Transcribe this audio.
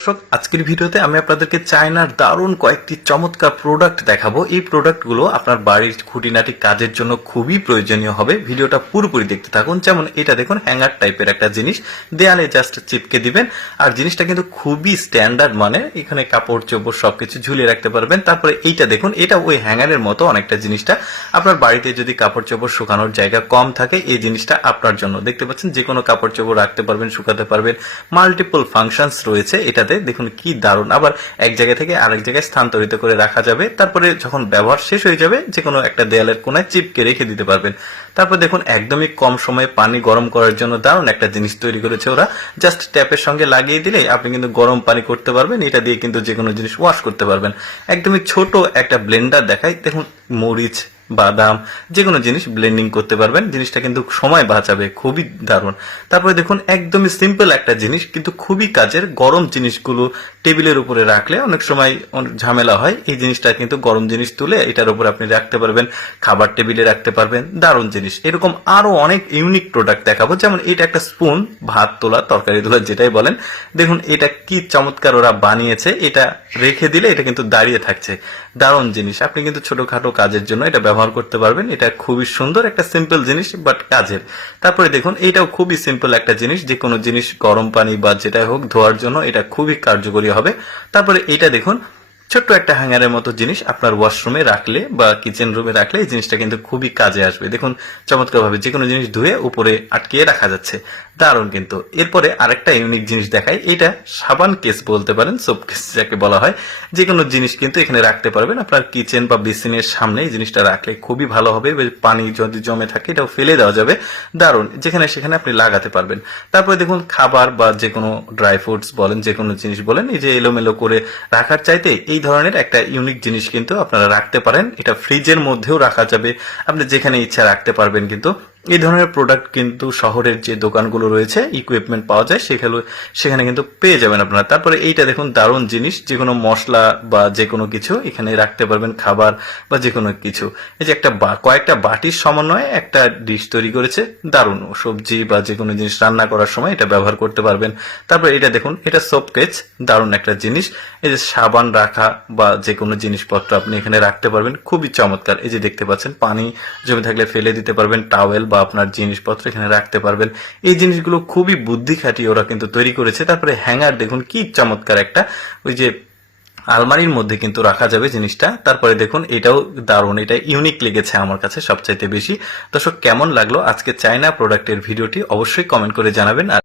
দর্শক, আজকের ভিডিওতে আমি আপনাদেরকে চায়নার দারুণ কয়েকটি চমৎকার প্রোডাক্ট দেখাবো। এই প্রোডাক্টগুলো আপনার বাড়ির খুঁটিনাটি কাজের জন্য খুবই প্রয়োজনীয় হবে। ভিডিওটা পুরোপুরি দেখতে থাকুন। যেমন এটা দেখুন হ্যাঙ্গার টাইপের একটা জিনিস। দেয়ালে জাস্ট চিপকে দিবেন। আর জিনিসটা কিন্তু খুবই স্ট্যান্ডার্ড মানে এখানে কাপড়, চোপড় সবকিছু ঝুলিয়ে রাখতে পারবেন। তারপরে এইটা দেখুন, এটা ওই হ্যাঙ্গারের মতো অনেকটা জিনিসটা। আপনার বাড়িতে যদি কাপড়, চোপড় শুকানোর জায়গা কম থাকে, এই জিনিসটা আপনার জন্য। দেখতে পাচ্ছেন যে কোনো কাপড়, চোপড় রাখতে পারবেন, শুকাতে পারবেন। মাল্টিপল ফাংশনস রয়েছে। এটাতে দেখুন কি দারুণ। আবার এক জায়গা থেকে আরেক জায়গায় স্থানান্তরিত করে রাখা যাবে। তারপরে যখন ব্যবহার শেষ হয়ে যাবে যে কোনো একটা দেয়ালের কোনায় চিপকে রেখে দিতে পারবেন। তারপর দেখুন, একদমই কম সময়ে পানি গরম করার জন্য দারুণ একটা জিনিস তৈরি করেছে ওরা। জাস্ট ট্যাপের সঙ্গে লাগিয়ে দিলে আপনি কিন্তু গরম পানি করতে পারবেন। এটা দিয়ে কিন্তু যে কোনো জিনিস ওয়াশ করতে পারবেন। একদমই ছোট একটা ব্লেন্ডার দেখায় দেখুন, মরিচ বাদাম যে কোনো জিনিস ব্লেন্ডিং করতে পারবেন। জিনিসটা কিন্তু সময় বাঁচাবে, খুবই দারুণ। তারপরে দেখুন, একদমই সিম্পল একটা জিনিস, কিন্তু খুবই কাজের গরম জিনিসগুলো টেবিলের উপরে রাখলে অনেক সময় ঝামেলা হয়। এই জিনিসটা কিন্তু গরম জিনিস তুলে এটার উপরে আপনি রাখতে পারবেন, খাবার টেবিলে রাখতে পারবেন, দারুণ জিনিস। এরকম আরও অনেক ইউনিক প্রোডাক্ট দেখাবো, যেমন এটা একটা স্পুন ভাত তোলা, তরকারি তোলা, যেটাই বলেন। দেখুন, এটা কি চমৎকার ওরা বানিয়েছে, এটা রেখে দিলে এটা কিন্তু দাঁড়িয়ে থাকছে। দারুণ জিনিস। আপনি কিন্তু ছোটখাটো কাজের জন্য এটা ব্যবহার করতে পারবেন। এটা খুবই সুন্দর একটা সিম্পল জিনিস বাট কাজের। তারপরে দেখুন এটাও খুবই সিম্পল একটা জিনিস। যে কোনো জিনিস গরম পানি বা যেটাই হোক ধোয়ার জন্য এটা খুবই কার্যকরী হবে। তারপরে এটা দেখুন ছোট্ট একটা হ্যাঙ্গারের মতো জিনিস আপনার ওয়াশরুমে রাখলে বা কিচেন রুমে রাখলে এই জিনিসটা কিন্তু খুবই কাজে আসবে। দেখুন চমৎকার ভাবে যে কোনো জিনিস ধুয়ে উপরে আটকিয়ে রাখা যাচ্ছে। দারুণ কিন্তু। এরপরে আরেকটা ইউনিক জিনিস দেখাই। এটা সাবান কেস বলতে পারেন সোপ কেস যাকে বলা হয়। যে কোনো জিনিস কিন্তু এখানে রাখতে পারবেন। আপনার কিচেন বা বেসিনের সামনে এই জিনিসটা রাখলে খুবই ভালো হবে। পানি যদি জমে থাকে, এটাও ফেলে দেওয়া যাবে। দারুণ। যেখানে সেখানে আপনি লাগাতে পারবেন। তারপরে দেখুন, খাবার বা যে কোনো ড্রাই ফ্রুটস বলেন যে কোনো জিনিস বলেন, এই যে এলোমেলো করে রাখার চাইতে এই ধরনের একটা ইউনিক জিনিস কিন্তু আপনারা রাখতে পারেন। এটা ফ্রিজের মধ্যেও রাখা যাবে। আপনি যেখানে ইচ্ছা রাখতে পারবেন কিন্তু। এই ধরনের প্রোডাক্ট কিন্তু শহরের যে দোকানগুলো রয়েছে ইকুইপমেন্ট পাওয়া যায়, সেখানে সেখানে কিন্তু পেয়ে যাবেন আপনারা। তারপরে এইটা দেখুন, দারুণ জিনিস, যে কোনো মশলা বা যে কোনো কিছু এখানে রাখতে পারবেন, খাবার বা যে কোনো কিছু। এই যে একটা কয়েকটা বাটির সমন্বয়ে একটা ডিশ তৈরি করেছে, দারুণ। সবজি বা যে কোনো জিনিস রান্না করার সময় এটা ব্যবহার করতে পারবেন। তারপরে এটা দেখুন, এটা সোপ কেচ দারুণ একটা জিনিস। এই যে সাবান রাখা বা যে কোনো জিনিসপত্র আপনি এখানে রাখতে পারবেন, খুবই চমৎকার। এই যে দেখতে পাচ্ছেন, পানি জমে থাকলে ফেলে দিতে পারবেন টাওয়েল বা আপনার জিনিসপত্র এখানে রাখতে পারবেন। এই জিনিসগুলো খুবই বুদ্ধি খাটি ওরা কিন্তু তৈরি করেছে। তারপরে হ্যাঙ্গার দেখুন, কি চমৎকার একটা, ওই যে আলমারির মধ্যে কিন্তু রাখা যাবে জিনিসটা। তারপরে দেখুন, এটাও দারুণ, এটা ইউনিক লেগেছে আমার কাছে সবচাইতে বেশি। দর্শক, কেমন লাগল আজকে চায়না প্রোডাক্টের ভিডিওটি অবশ্যই কমেন্ট করে জানাবেন। আর